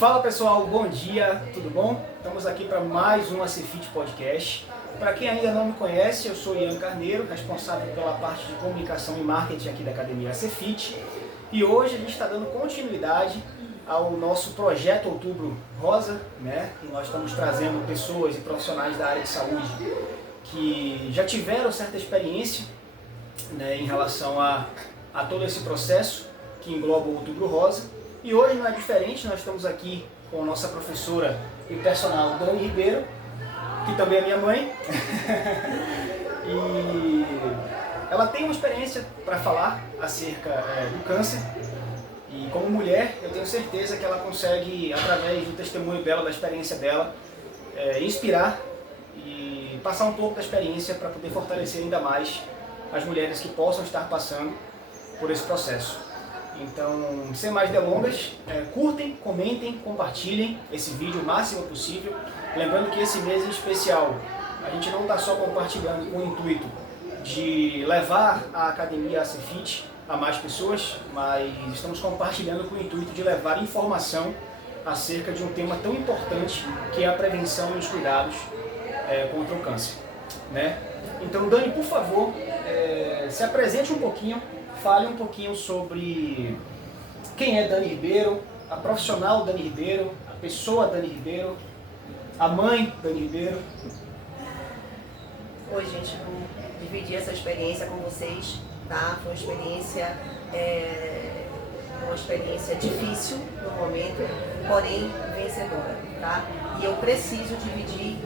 Fala pessoal, bom dia, tudo bom? Estamos aqui para mais um ACFIT Podcast. Para quem ainda não me conhece, eu sou Ian Carneiro, responsável pela parte de comunicação e marketing aqui da Academia ACFIT. E hoje a gente está dando continuidade ao nosso projeto Outubro Rosa, né? E nós estamos trazendo pessoas e profissionais da área de saúde que já tiveram certa experiência, né, em relação a todo esse processo que engloba o Outubro Rosa. E hoje não é diferente, nós estamos aqui com a nossa professora e personal Dani Ribeiro, que também é minha mãe. E ela tem uma experiência para falar acerca do câncer. E como mulher, eu tenho certeza que ela consegue, através do testemunho dela, da experiência dela, inspirar e passar um pouco da experiência para poder fortalecer ainda mais as mulheres que possam estar passando por esse processo. Então, sem mais delongas, curtem, comentem, compartilhem esse vídeo o máximo possível. Lembrando que esse mês em especial, a gente não está só compartilhando com o intuito de levar a Academia ACFIT a mais pessoas, mas estamos compartilhando com o intuito de levar informação acerca de um tema tão importante que é a prevenção e os cuidados contra o câncer, né? Então, Dani, por favor, se apresente um pouquinho. Fale um pouquinho sobre quem é Dani Ribeiro, a profissional Dani Ribeiro, a pessoa Dani Ribeiro, a mãe Dani Ribeiro. Oi, gente, vou dividir essa experiência com vocês, tá? Foi uma experiência difícil no momento, porém vencedora, tá? E eu preciso dividir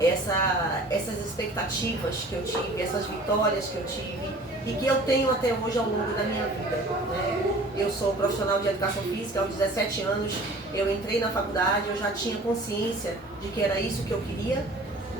essas expectativas que eu tive, essas vitórias que eu tive e que eu tenho até hoje ao longo da minha vida, né? Eu sou profissional de educação física, aos 17 anos eu entrei na faculdade, eu já tinha consciência de que era isso que eu queria,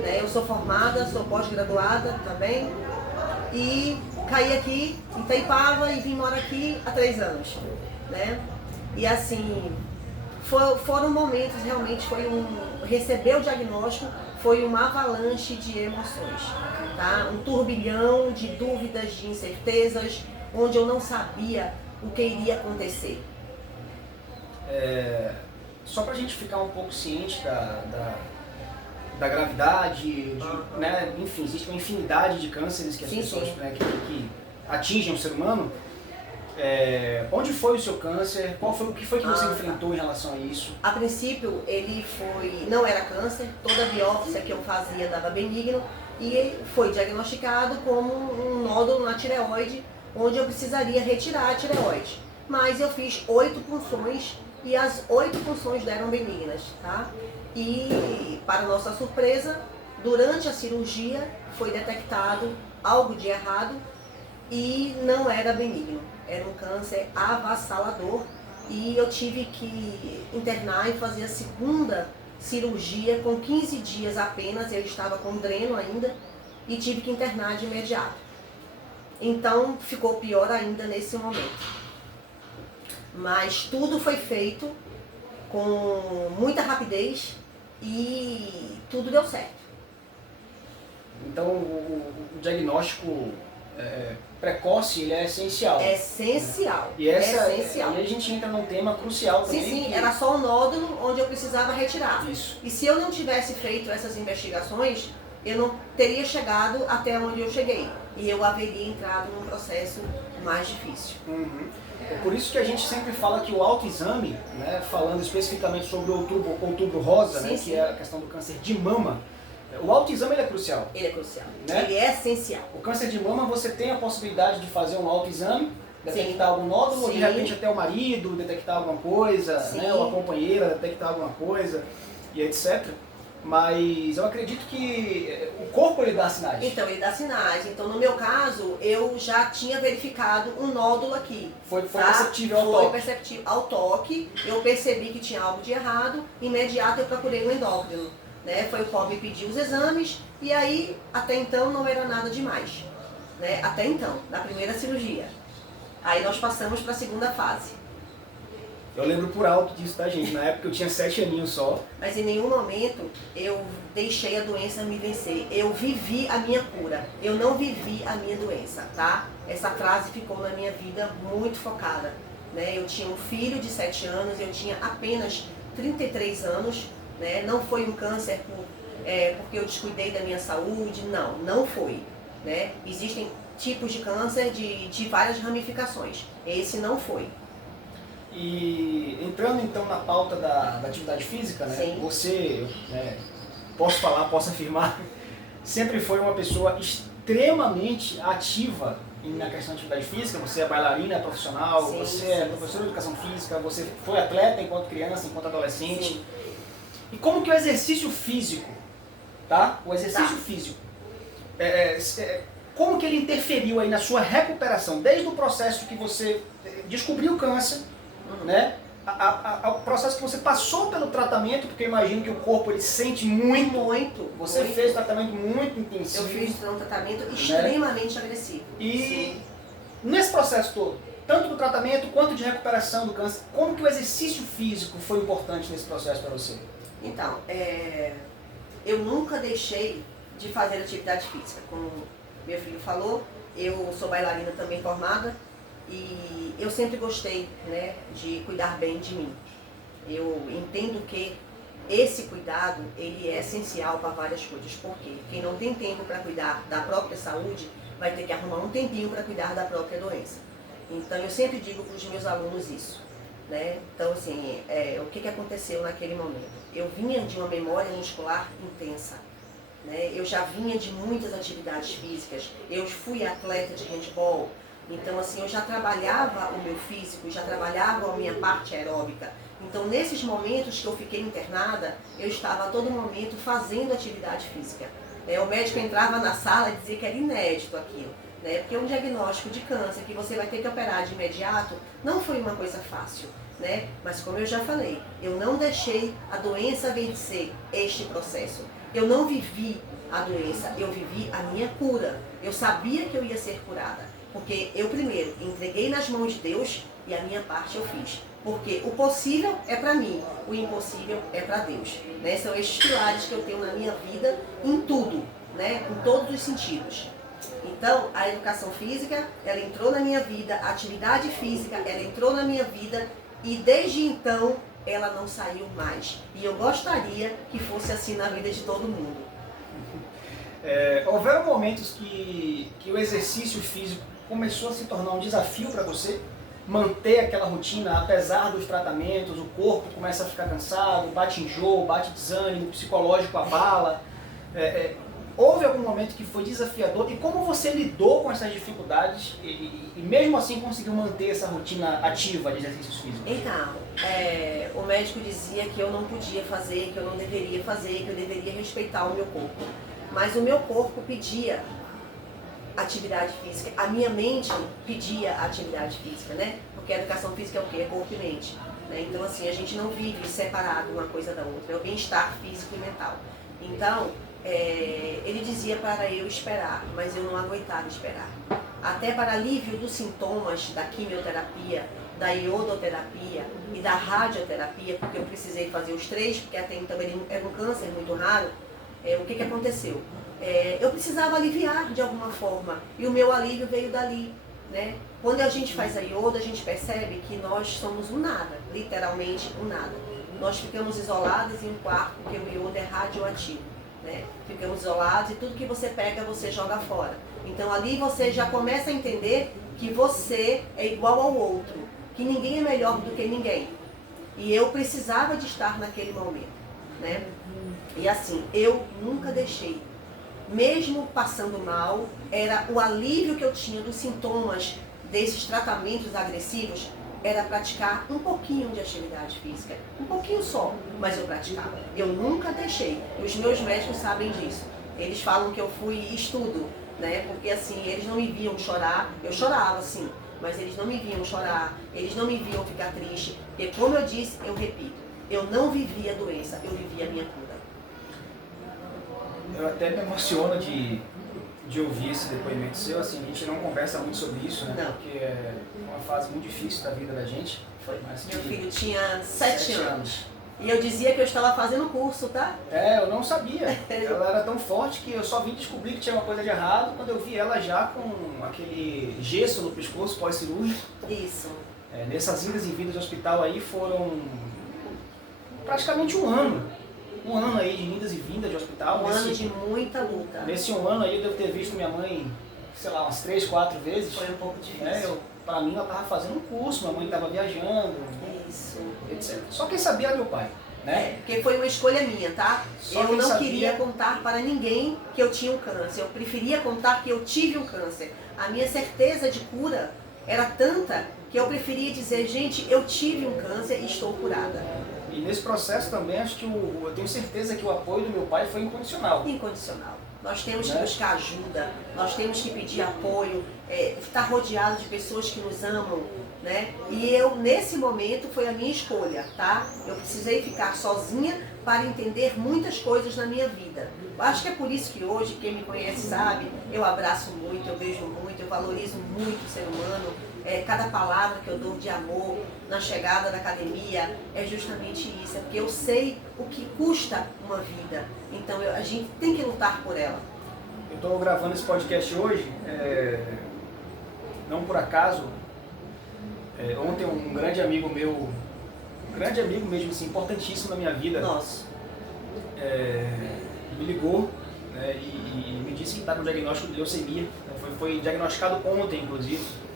né? Eu sou formada, sou pós-graduada também e caí aqui em Itaipava e vim morar aqui há 3 anos, né? E assim, foram momentos, realmente receber o diagnóstico foi uma avalanche de emoções, tá? Um turbilhão de dúvidas, de incertezas, onde eu não sabia o que iria acontecer. Só para a gente ficar um pouco ciente da gravidade, né? Enfim, existe uma infinidade de cânceres que as pessoas, né, que atingem o ser humano. Onde foi o seu câncer? O que foi que você enfrentou em relação a isso? A princípio, não era câncer, toda a biópsia que eu fazia dava benigno e ele foi diagnosticado como um nódulo na tireoide, onde eu precisaria retirar a tireoide. Mas eu fiz 8 punções e as 8 punções deram benignas, tá? E, para nossa surpresa, durante a cirurgia foi detectado algo de errado e não era benigno. Era um câncer avassalador e eu tive que internar e fazer a segunda cirurgia com 15 dias apenas. Eu estava com dreno ainda e tive que internar de imediato. Então ficou pior ainda nesse momento. Mas tudo foi feito com muita rapidez e tudo deu certo. Então o diagnóstico precoce, ele é essencial. É essencial. Né? Essencial. E a gente entra num tema crucial também. Sim, era só um nódulo onde eu precisava retirar. Isso. E se eu não tivesse feito essas investigações, eu não teria chegado até onde eu cheguei. E eu haveria entrado num processo mais difícil. Uhum. É por isso que a gente sempre fala que o autoexame, né, falando especificamente sobre o Outubro Rosa, né, que é a questão do câncer de mama, o autoexame ele é crucial. Ele é crucial, né? Ele é essencial. O câncer de mama, você tem a possibilidade de fazer um autoexame, detectar algum nódulo, ou de repente até o marido detectar alguma coisa, né? Ou a companheira detectar alguma coisa, e etc. Mas eu acredito que o corpo ele dá sinais. Então, ele dá sinais. Então, no meu caso, eu já tinha verificado um nódulo aqui. Foi perceptível ao toque. Foi perceptível ao toque. Eu percebi que tinha algo de errado. Imediato eu procurei um endócrino. Né? Foi o qual me pediu os exames e aí, até então, não era nada demais. Né? Até então, da primeira cirurgia. Aí nós passamos para a segunda fase. Eu lembro por alto disso, tá, gente? Na época eu tinha 7 aninhos só. Mas em nenhum momento eu deixei a doença me vencer. Eu vivi a minha cura. Eu não vivi a minha doença, tá? Essa frase ficou na minha vida muito focada. Né? Eu tinha um filho de 7 anos, eu tinha apenas 33 anos, né? Não foi um câncer porque eu descuidei da minha saúde, não foi, né? Existem tipos de câncer de várias ramificações, esse não foi. E entrando então na pauta da atividade física, né? Sim. Você, posso afirmar, sempre foi uma pessoa extremamente ativa na questão de atividade física. Você é bailarina, é profissional, sim, você sim, é professora de educação física, você foi atleta enquanto criança, enquanto adolescente. Sim. E como que o exercício físico, tá? O exercício físico, como que ele interferiu aí na sua recuperação, desde o processo que você descobriu o câncer, né? O processo que você passou pelo tratamento, porque eu imagino que o corpo ele sente muito. Você fez um tratamento muito intensivo. Eu fiz um tratamento extremamente agressivo. E sim. Nesse processo todo, tanto do tratamento quanto de recuperação do câncer, como que o exercício físico foi importante nesse processo para você? Então, eu nunca deixei de fazer atividade física. Como meu filho falou, eu sou bailarina também formada e eu sempre gostei, né, de cuidar bem de mim. Eu entendo que esse cuidado ele é essencial para várias coisas, porque quem não tem tempo para cuidar da própria saúde vai ter que arrumar um tempinho para cuidar da própria doença. Então eu sempre digo para os meus alunos isso, né? Então assim, o que aconteceu naquele momento? Eu vinha de uma memória muscular intensa, né? Eu já vinha de muitas atividades físicas, eu fui atleta de handball, então assim, eu já trabalhava o meu físico, já trabalhava a minha parte aeróbica. Então nesses momentos que eu fiquei internada, eu estava a todo momento fazendo atividade física. O médico entrava na sala e dizia que era inédito aquilo, né? Porque um diagnóstico de câncer que você vai ter que operar de imediato não foi uma coisa fácil, né? Mas como eu já falei, eu não deixei a doença vencer este processo. Eu não vivi a doença, eu vivi a minha cura. Eu sabia que eu ia ser curada, porque eu primeiro entreguei nas mãos de Deus e a minha parte eu fiz. Porque o possível é para mim, o impossível é para Deus, né? São estes pilares que eu tenho na minha vida em tudo, né? Em todos os sentidos. Então, a educação física, ela entrou na minha vida, a atividade física, ela entrou na minha vida e desde então ela não saiu mais. E eu gostaria que fosse assim na vida de todo mundo. Houveram momentos que o exercício físico começou a se tornar um desafio para você? Manter aquela rotina, apesar dos tratamentos, o corpo começa a ficar cansado, bate enjoo, bate desânimo, o psicológico abala. Houve algum momento que foi desafiador e como você lidou com essas dificuldades e mesmo assim conseguiu manter essa rotina ativa de exercícios físicos? Então, o médico dizia que eu não podia fazer, que eu não deveria fazer, que eu deveria respeitar o meu corpo. Mas o meu corpo pedia atividade física, a minha mente pedia atividade física, né? Porque a educação física é o quê? É corpo e mente, né? Então assim, a gente não vive separado uma coisa da outra, é o bem-estar físico e mental. Então, ele dizia para eu esperar, mas eu não aguentava esperar. Até para alívio dos sintomas da quimioterapia, da iodoterapia e da radioterapia, porque eu precisei fazer os três, porque até então era um câncer muito raro, o que aconteceu? Eu precisava aliviar de alguma forma e o meu alívio veio dali, né? Quando a gente faz a iodo, a gente percebe que nós somos um nada, literalmente um nada. Nós ficamos isolados em um quarto porque o iodo é radioativo, né? Ficamos isolados e tudo que você pega você joga fora. Então ali você já começa a entender que você é igual ao outro, que ninguém é melhor do que ninguém. E eu precisava de estar naquele momento, né? E assim, eu nunca deixei. Mesmo passando mal, era o alívio que eu tinha dos sintomas desses tratamentos agressivos, era praticar um pouquinho de atividade física, um pouquinho só, mas eu praticava. Eu nunca deixei. Os meus médicos sabem disso. Eles falam que eu fui estudo, né? Porque assim, eles não me viam chorar, eu chorava sim, mas eles não me viam chorar, eles não me viam ficar triste, porque como eu disse, eu repito, eu não vivia a doença, eu vivia a minha cura. Eu até me emociono de ouvir esse depoimento seu, assim, a gente não conversa muito sobre isso, né? Não. Porque é uma fase muito difícil da vida da gente. Meu filho tinha 7 anos. E eu dizia que eu estava fazendo curso, tá? Eu não sabia. Ela era tão forte que eu só vim descobrir que tinha uma coisa de errado quando eu vi ela já com aquele gesso no pescoço pós-cirúrgico. Isso. Nessas idas e vindas de hospital aí foram praticamente um ano. Um ano aí de idas e vindas de hospital. Ano de muita luta. Nesse um ano aí eu devo ter visto minha mãe, sei lá, umas 3, 4 vezes. Foi um pouco difícil. Pra mim ela estava fazendo um curso, minha mãe estava viajando, Isso. etc. Só quem sabia era meu pai, né? Porque foi uma escolha minha, tá? Só eu quem não sabia... queria contar para ninguém que eu tinha um câncer. Eu preferia contar que eu tive um câncer. A minha certeza de cura era tanta que eu preferia dizer, gente, eu tive um câncer e estou curada. E nesse processo também, acho que eu tenho certeza que o apoio do meu pai foi incondicional. Incondicional. Nós temos que buscar ajuda, nós temos que pedir apoio, estar rodeado de pessoas que nos amam, né? E eu, nesse momento, foi a minha escolha, tá? Eu precisei ficar sozinha para entender muitas coisas na minha vida. Eu acho que é por isso que hoje, quem me conhece sabe, eu abraço muito, eu beijo muito, eu valorizo muito o ser humano. Cada palavra que eu dou de amor na chegada da academia é justamente isso, é porque eu sei o que custa uma vida, então a gente tem que lutar por ela. Eu estou gravando esse podcast hoje, não por acaso. Ontem um grande amigo meu, mesmo assim, importantíssimo na minha vida, Nossa. Me ligou, né, e me disse que está com diagnóstico de leucemia. Foi diagnosticado ontem, inclusive.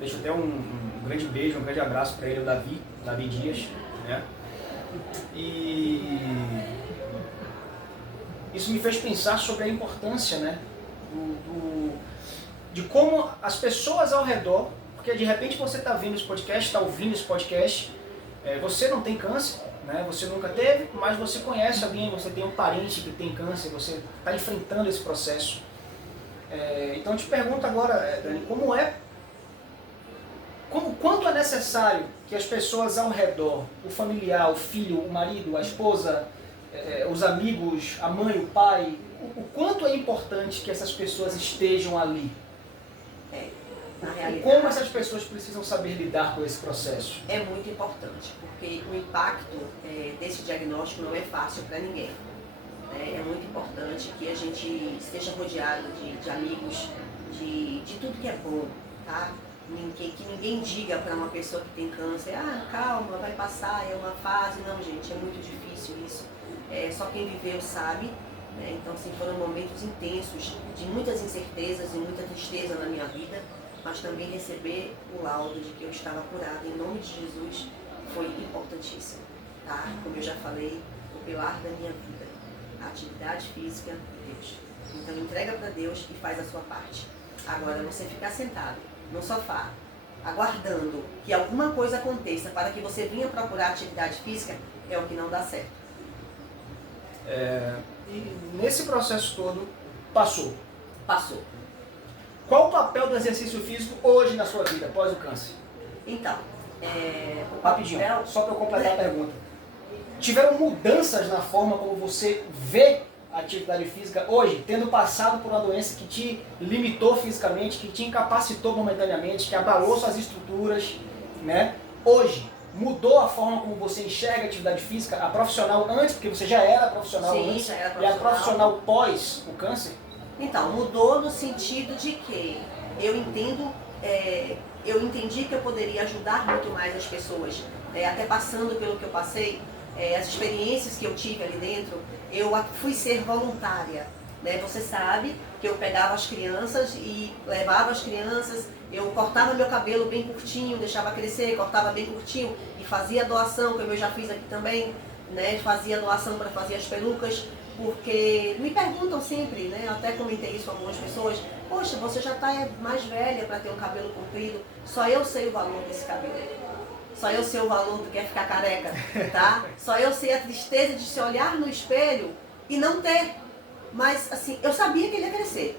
Deixo até um grande beijo, um grande abraço para ele, o Davi Dias, né? E isso me fez pensar sobre a importância, né, de como as pessoas ao redor, porque de repente você está vendo esse podcast, está ouvindo esse podcast, você não tem câncer, né? Você nunca teve, mas você conhece alguém, você tem um parente que tem câncer, você está enfrentando esse processo. Então eu te pergunto agora, Dani, quanto é necessário que as pessoas ao redor, o familiar, o filho, o marido, a esposa, os amigos, a mãe, o pai, o quanto é importante que essas pessoas estejam ali? Na realidade, como essas pessoas precisam saber lidar com esse processo? É muito importante, porque o impacto desse diagnóstico não é fácil para ninguém. É muito importante que a gente esteja rodeado de amigos, de tudo que é bom, tá? Que ninguém diga para uma pessoa que tem câncer, calma, vai passar, é uma fase. Não, gente, é muito difícil isso. Só quem viveu sabe, né? Então, assim, foram momentos intensos, de muitas incertezas e muita tristeza na minha vida, mas também receber o laudo de que eu estava curada em nome de Jesus foi importantíssimo, tá? Como eu já falei, o pilar da minha vida, a atividade física e Deus. Então, entrega para Deus e faz a sua parte. Agora, você ficar sentado no sofá, aguardando que alguma coisa aconteça para que você venha procurar atividade física, é o que não dá certo. E nesse processo todo, passou. Passou. Qual o papel do exercício físico hoje na sua vida, após o câncer? Então, rapidinho, só para eu completar a pergunta. Tiveram mudanças na forma como você vê a atividade física hoje, tendo passado por uma doença que te limitou fisicamente, que te incapacitou momentaneamente, que abalou suas estruturas, né? Hoje, mudou a forma como você enxerga a atividade física, a profissional antes, porque você já era profissional antes, já era profissional. E a profissional pós o câncer? Então, mudou no sentido de que eu entendi que eu poderia ajudar muito mais as pessoas, até passando pelo que eu passei, as experiências que eu tive ali dentro, eu fui ser voluntária, né? Você sabe que eu pegava as crianças e levava as crianças, eu cortava meu cabelo bem curtinho, deixava crescer, cortava bem curtinho e fazia doação, como eu já fiz aqui também, né? Fazia doação para fazer as perucas, porque me perguntam sempre, né? Eu até comentei isso com algumas pessoas, poxa, você já está mais velha para ter um cabelo comprido, só eu sei o valor desse cabelo. Só eu sei o valor do que é ficar careca, tá? Só eu sei a tristeza de se olhar no espelho e não ter. Mas, assim, eu sabia que ele ia crescer.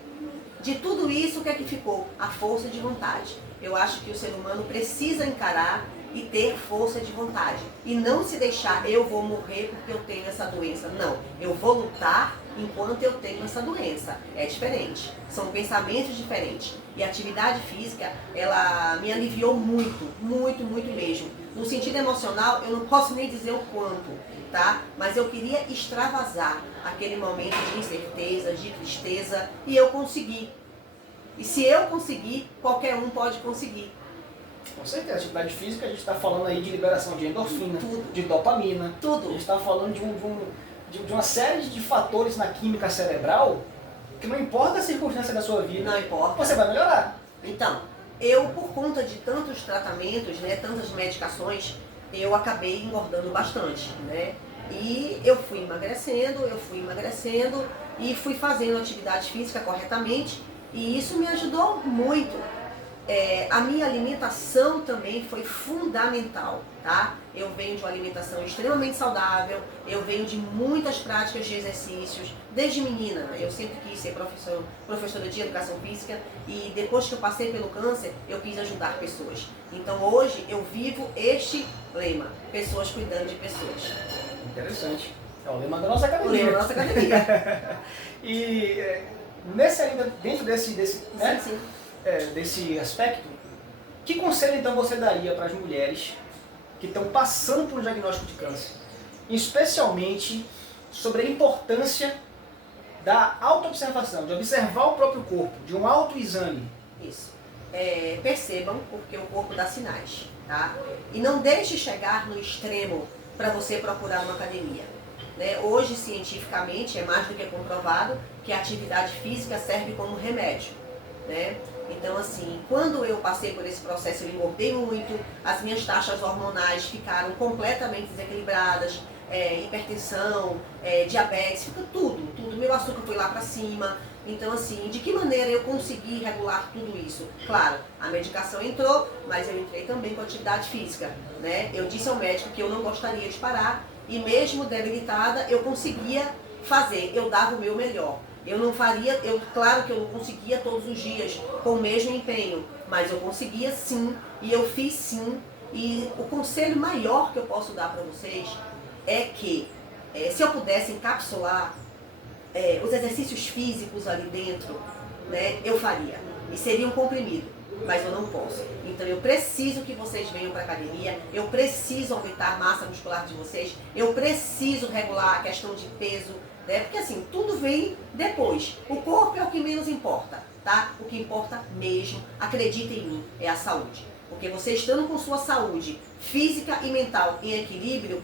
De tudo isso, o que é que ficou? A força de vontade. Eu acho que o ser humano precisa encarar e ter força de vontade. E não se deixar, eu vou morrer porque eu tenho essa doença. Não, eu vou lutar enquanto eu tenho essa doença. É diferente, são pensamentos diferentes. E a atividade física, ela me aliviou muito, muito, muito mesmo. No sentido emocional, eu não posso nem dizer o quanto, tá? Mas eu queria extravasar aquele momento de incerteza, de tristeza, e eu consegui. E se eu conseguir, qualquer um pode conseguir. Com certeza, atividade física, a gente está falando aí de liberação de endorfina, Tudo. de dopamina. Tudo. A gente está falando de uma série de fatores na química cerebral que não importa a circunstância da sua vida, Não importa. você vai melhorar. Então, eu, por conta de tantos tratamentos, né, tantas medicações, eu acabei engordando bastante, né? E eu fui emagrecendo e fui fazendo atividade física corretamente e isso me ajudou muito. A minha alimentação também foi fundamental, tá? Eu venho de uma alimentação extremamente saudável, eu venho de muitas práticas de exercícios. Desde menina, eu sempre quis ser professora de educação física e depois que eu passei pelo câncer, eu quis ajudar pessoas. Então hoje eu vivo este lema, pessoas cuidando de pessoas. Interessante. É o lema da nossa academia. O lema da nossa academia. E nesse ainda, dentro desse né? Sim, sim. Desse aspecto, que conselho então você daria para as mulheres que estão passando por um diagnóstico de câncer? Especialmente sobre a importância da autoobservação, de observar o próprio corpo, de um autoexame. Isso. Percebam, porque o corpo dá sinais, tá? E não deixe chegar no extremo para você procurar uma academia. Né? Hoje, cientificamente, é mais do que comprovado que a atividade física serve como remédio. Né? Então, assim, quando eu passei por esse processo, eu engordei muito, as minhas taxas hormonais ficaram completamente desequilibradas, hipertensão, diabetes, fica tudo. Meu açúcar foi lá para cima. Então, assim, de que maneira eu consegui regular tudo isso? Claro, a medicação entrou, mas eu entrei também com atividade física, né? Eu disse ao médico que eu não gostaria de parar e mesmo debilitada, eu conseguia fazer, eu dava o meu melhor. Eu não faria, claro que eu não conseguia todos os dias com o mesmo empenho, mas eu conseguia sim, e eu fiz sim. E o conselho maior que eu posso dar para vocês é que, se eu pudesse encapsular os exercícios físicos ali dentro, né, eu faria. E seria um comprimido, mas eu não posso. Então eu preciso que vocês venham para a academia, eu preciso aumentar a massa muscular de vocês, eu preciso regular a questão de peso, né? Porque assim, tudo vem depois. O corpo é o que menos importa, tá? O que importa mesmo, acreditem em mim, é a saúde. Porque você estando com sua saúde física e mental em equilíbrio,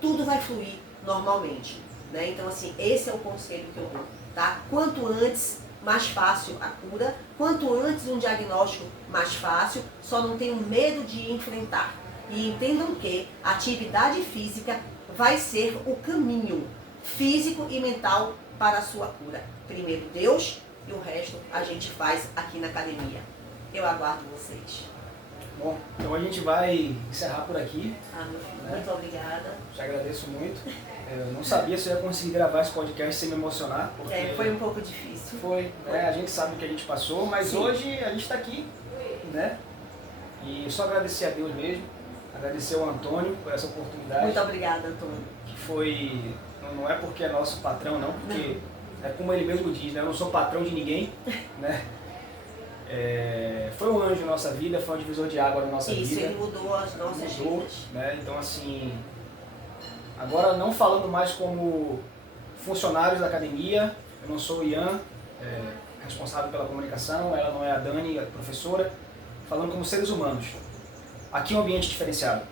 tudo vai fluir normalmente. Né? Então, assim, esse é o conselho que eu dou, tá? Quanto antes, mais fácil a cura. Quanto antes um diagnóstico, mais fácil. Só não tenham medo de enfrentar. E entendam que a atividade física vai ser o caminho físico e mental para a sua cura. Primeiro Deus e o resto a gente faz aqui na academia. Eu aguardo vocês. Bom, então a gente vai encerrar por aqui. Meu filho, muito obrigada. Te agradeço muito. Eu não sabia se eu ia conseguir gravar esse podcast sem me emocionar. Porque foi um pouco difícil. Foi, né? A gente sabe o que a gente passou, mas Sim. Hoje a gente está aqui, né? E só agradecer a Deus mesmo, agradecer ao Antônio por essa oportunidade. Muito obrigada, Antônio. Que foi, não é porque é nosso patrão não, porque é como ele mesmo diz, né? Eu não sou patrão de ninguém, né? Foi um anjo na nossa vida, foi um divisor de água na nossa vida. Isso, ele mudou as nossas vidas. Né? Então, assim, agora não falando mais como funcionários da academia, eu não sou o Ian, responsável pela comunicação, ela não é a Dani, a professora, falando como seres humanos. Aqui é um ambiente diferenciado.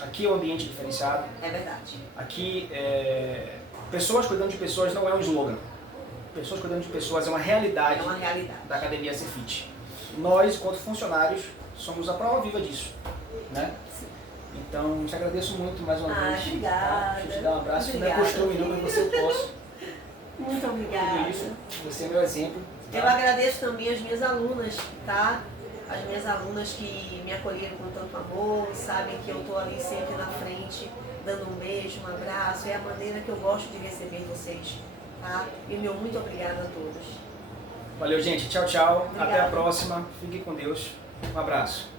Aqui é um ambiente diferenciado. É verdade. Aqui, pessoas cuidando de pessoas não é um slogan. Pessoas cuidando de pessoas é uma realidade, da Academia Cefit. Nós, enquanto funcionários, somos a prova viva disso. Né? Então, te agradeço muito mais uma vez. Obrigada. Tá? Deixa eu te dar um abraço. Obrigada, não é costume não, mas você eu posso. Muito obrigada. Tudo isso, você é meu exemplo. Tá? Eu agradeço também as minhas alunas, tá? As minhas alunas que me acolheram com tanto amor, sabem que eu estou ali sempre na frente, dando um beijo, um abraço. É a maneira que eu gosto de receber vocês. Tá? E meu muito obrigada a todos. Valeu, gente. Tchau, tchau. Obrigada. Até a próxima. Fique com Deus. Um abraço.